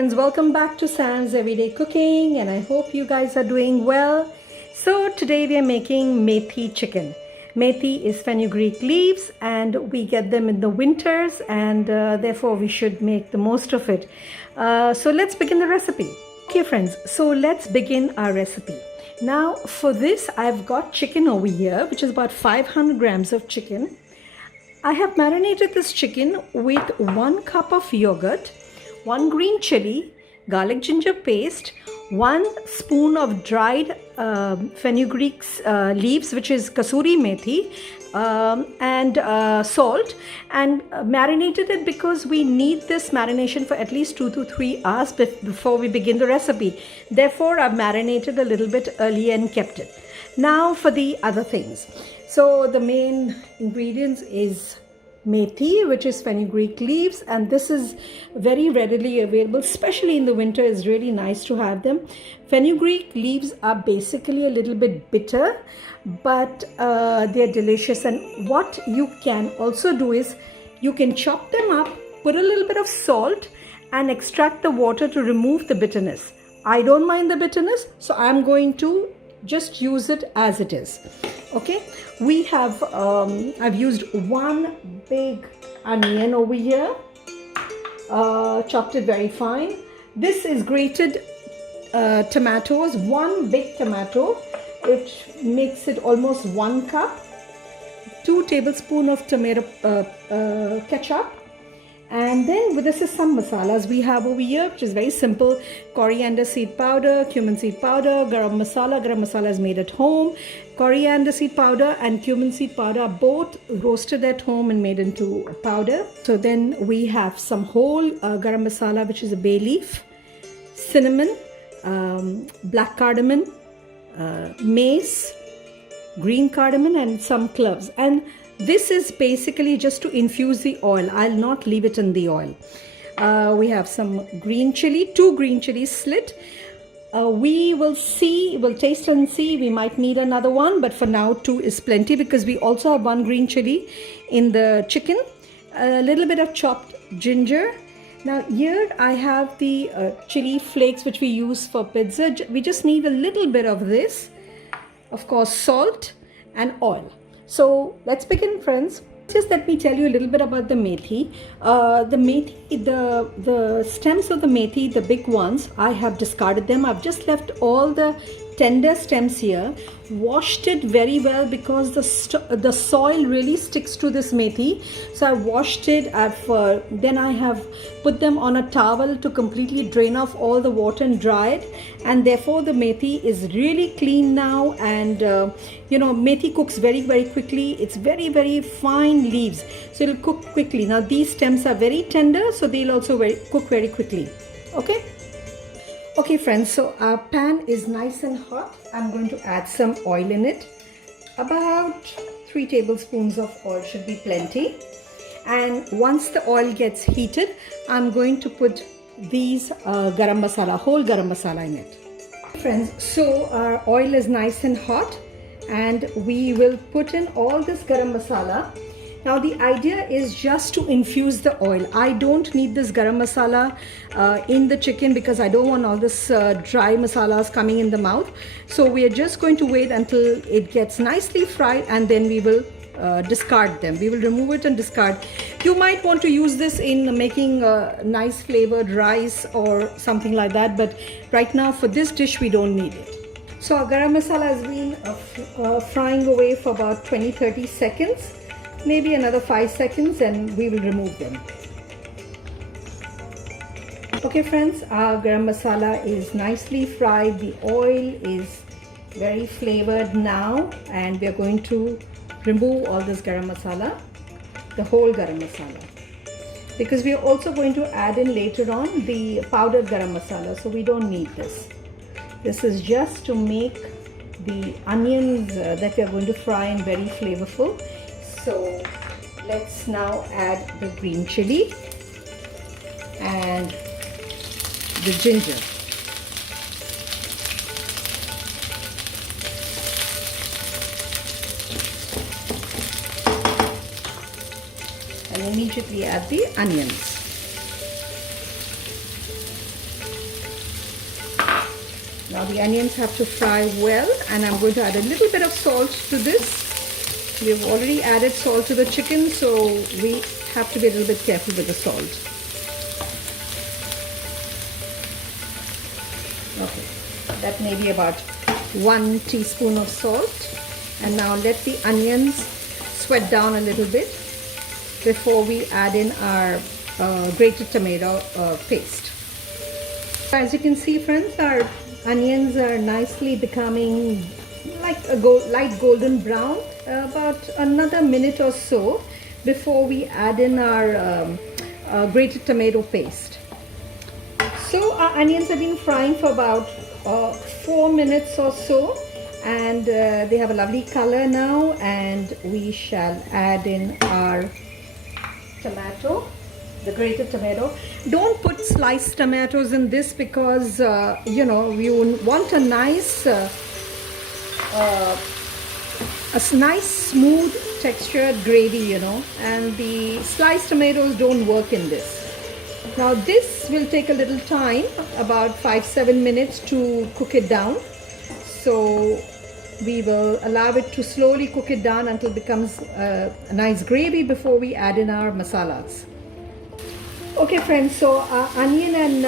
friends, welcome back to Sam's Everyday Cooking, and I hope you guys are doing well. So today we are making methi chicken. Methi is fenugreek leaves and we get them in the winters, and therefore we should make the most of it. So let's begin the recipe. Okay friends, so let's begin our recipe. Now for this I've got chicken over here, which is about 500 grams of chicken. I have marinated this chicken with 1 cup of yogurt, 1 green chili, garlic ginger paste, 1 spoon of dried fenugreek leaves, which is kasuri methi, and salt, and marinated it because we need this marination for at least 2 to 3 hours before we begin the recipe. Therefore, I've marinated a little bit early and kept it. Now for the other things. So the main ingredients is methi, which is fenugreek leaves, and this is very readily available, especially in the winter. It's really nice to have them. Fenugreek leaves are basically a little bit bitter, but they're delicious. And what you can also do is you can chop them up, put a little bit of salt, and extract the water to remove the bitterness. I don't mind the bitterness, so I'm going to just use it as it is. Okay, we have I've used 1 big onion over here, chopped it very fine. This is grated tomatoes, 1 big tomato, which makes it almost 1 cup, 2 tablespoons of tomato ketchup. And then this is some masalas we have over here, which is very simple: coriander seed powder, cumin seed powder, garam masala. Garam masala is made at home. Coriander seed powder and cumin seed powder are both roasted at home and made into a powder. So then we have some whole garam masala, which is a bay leaf, cinnamon, black cardamom, mace, green cardamom, and some cloves. And this is basically just to infuse the oil. I'll not leave it in the oil. We have some green chili, 2 green chilies slit. We will see, we'll taste and see. We might need another one, but for now 2 is plenty because we also have 1 green chili in the chicken. A little bit of chopped ginger. Now here I have the chili flakes which we use for pizza. We just need a little bit of this. Of course, salt and oil. So let's begin, friends. Just let me tell you a little bit about the methi. The stems of the methi, the big ones, I have discarded them. I've just left all the tender stems here. Washed it very well because the soil really sticks to this methi. So I washed it. Then I have put them on a towel to completely drain off all the water and dry it. And therefore the methi is really clean now. And methi cooks very, very quickly. It's very, very fine leaves, so it'll cook quickly. Now these stems are very tender, so they'll also cook very quickly. Okay friends, so our pan is nice and hot. I'm going to add some oil in it. About 3 tablespoons of oil should be plenty. And once the oil gets heated, I'm going to put these garam masala, whole garam masala in it. Friends, so our oil is nice and hot, and we will put in all this garam masala. Now the idea is just to infuse the oil. I don't need this garam masala in the chicken because I don't want all this dry masalas coming in the mouth. So we are just going to wait until it gets nicely fried, and then we will discard them. We will remove it and discard. You might want to use this in making nice flavored rice or something like that, but right now for this dish we don't need it. So our garam masala has been frying away for about 20-30 seconds. Maybe another 5 seconds and we will remove them. Okay friends, our garam masala is nicely fried. The oil is very flavored now, and we are going to remove all this garam masala, the whole garam masala, because we are also going to add in later on the powdered garam masala, so we don't need this. This is just to make the onions that we are going to fry in very flavorful. So let's now add the green chili and the ginger. And immediately add the onions. Now the onions have to fry well, and I'm going to add a little bit of salt to this. We've already added salt to the chicken, so we have to be a little bit careful with the salt. Okay, that may be about 1 teaspoon of salt. And now let the onions sweat down a little bit before we add in our grated tomato paste. As you can see, friends, our onions are nicely becoming like a light golden brown. About another minute or so before we add in our grated tomato paste. So our onions have been frying for about 4 minutes or so, and they have a lovely color now, and we shall add in our tomato, the grated tomato. Don't put sliced tomatoes in this because you know, you want a nice smooth textured gravy, you know, and the sliced tomatoes don't work in this. Now this will take a little time, about 5-7 minutes to cook it down. So we will allow it to slowly cook it down until it becomes a nice gravy before we add in our masalas. Okay friends, so our onion and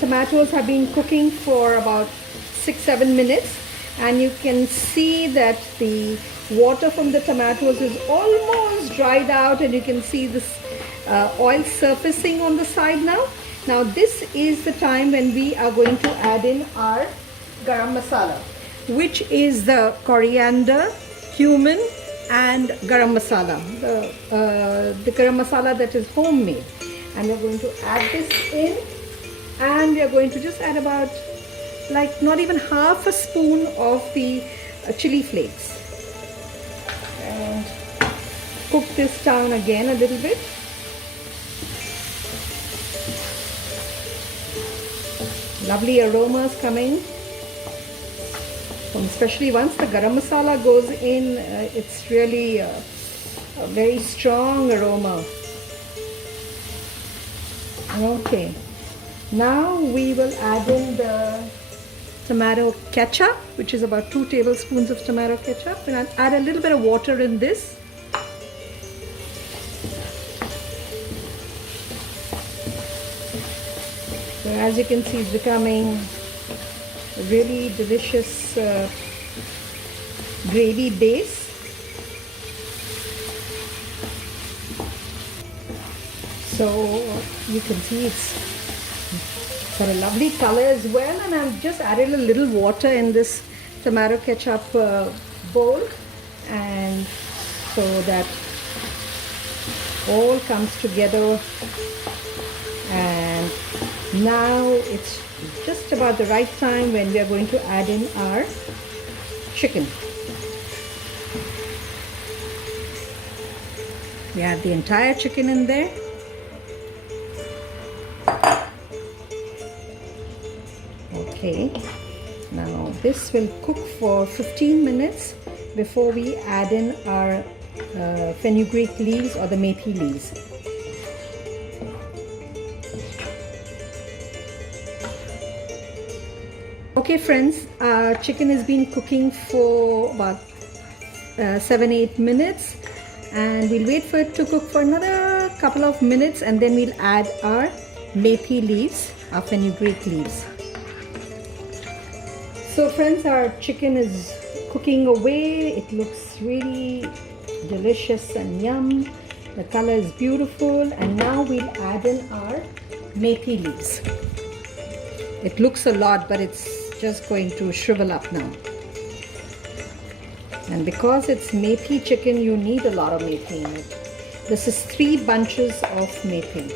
tomatoes have been cooking for about 6-7 minutes, and you can see that the water from the tomatoes is almost dried out, and you can see this oil surfacing on the side now. Now this is the time when we are going to add in our garam masala, which is the coriander, cumin and garam masala, the garam masala that is homemade. And we're going to add this in, and we are going to just add about like not even half a spoon of the chili flakes, and cook this down again a little bit. Lovely aromas coming from, especially once the garam masala goes in, it's really a very strong aroma. Okay, now we will add in the tomato ketchup, which is about 2 tablespoons of tomato ketchup, and I'll add a little bit of water in this. So as you can see, it's becoming a really delicious gravy base. So you can see it's got a lovely color as well, and I've just added a little water in this tomato ketchup bowl, and so that all comes together. And now it's just about the right time when we are going to add in our chicken. We add the entire chicken in there. Okay, now this will cook for 15 minutes before we add in our fenugreek leaves or the methi leaves. Okay friends, our chicken has been cooking for about 7-8 minutes, and we'll wait for it to cook for another couple of minutes, and then we'll add our methi leaves, our fenugreek leaves. So friends, our chicken is cooking away. It looks really delicious and yum. The color is beautiful, and now we'll add in our methi leaves. It looks a lot, but it's just going to shrivel up now. And because it's methi chicken, you need a lot of methi in it. This is 3 bunches of methi.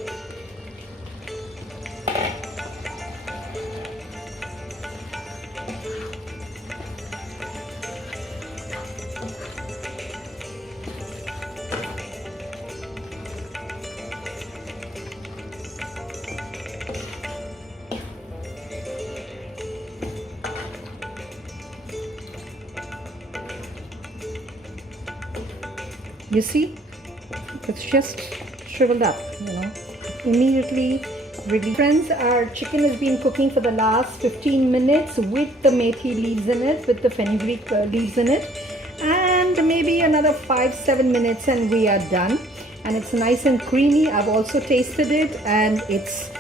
You see, it's just shriveled up, you know. Immediately relief. Friends, our chicken has been cooking for the last 15 minutes with the methi leaves in it, with the fenugreek leaves in it, and maybe another 5-7 minutes and we are done. And it's nice and creamy. I've also tasted it and it's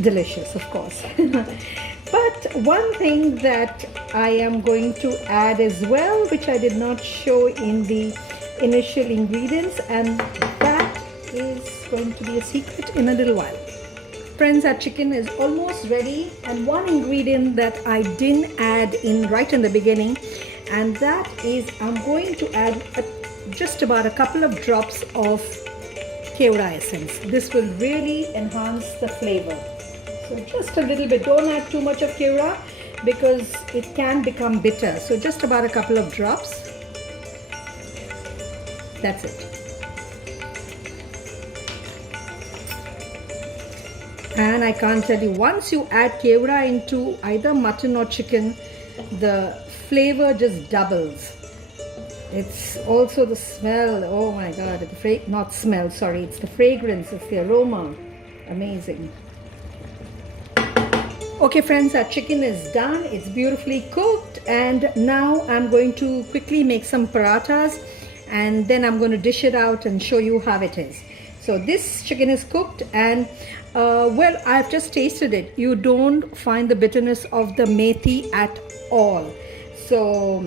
delicious, of course. But one thing that I am going to add as well, which I did not show in the initial ingredients, and that is going to be a secret in a little while. Friends, our chicken is almost ready, and one ingredient that I didn't add in right in the beginning, and that is I'm going to add just about a couple of drops of Kevra essence. This will really enhance the flavor. So just a little bit, don't add too much of Kevra because it can become bitter. So just about a couple of drops. That's it. And I can't tell you, once you add Kevra into either mutton or chicken, the flavor just doubles. It's also the smell. Oh my God, not smell, sorry, it's the fragrance, it's the aroma. Amazing. Okay friends, our chicken is done. It's beautifully cooked, and now I'm going to quickly make some parathas, and then I'm going to dish it out and show you how it is. So this chicken is cooked, and well, I've just tasted it. You don't find the bitterness of the methi at all. So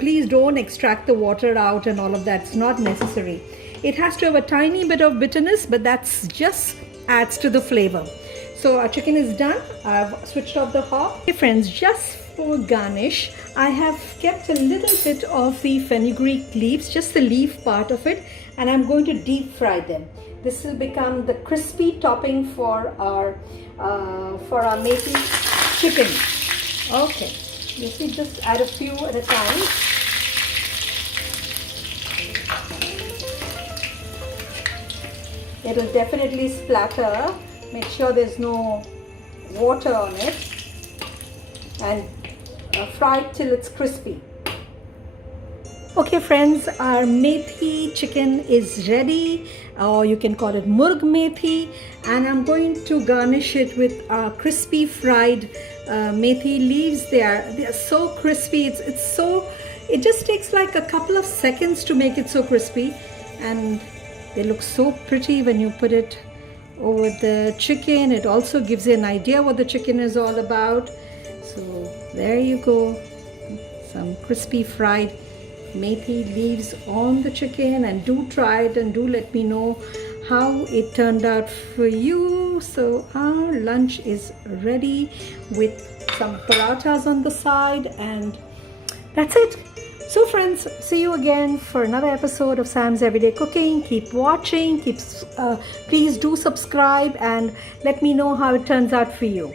please don't extract the water out and all of that. It's not necessary. It has to have a tiny bit of bitterness, but that's just adds to the flavor. So our chicken is done. I've switched off the hob. Okay friends, just for garnish, I have kept a little bit of the fenugreek leaves, just the leaf part of it, and I'm going to deep fry them. This will become the crispy topping for our methi chicken. Okay, you see, just add a few at a time. It'll definitely splatter. Make sure there's no water on it, and fry it till it's crispy. Okay friends, our methi chicken is ready, or you can call it murg methi, and I'm going to garnish it with crispy fried methi leaves. They are so crispy. It just takes like a couple of seconds to make it so crispy, and they look so pretty when you put it over the chicken. It also gives you an idea what the chicken is all about. So there you go, some crispy fried methi leaves on the chicken, and do try it and do let me know how it turned out for you. So our lunch is ready with some parathas on the side, and that's it. So friends, see you again for another episode of Sam's Everyday Cooking. Keep watching, please do subscribe and let me know how it turns out for you.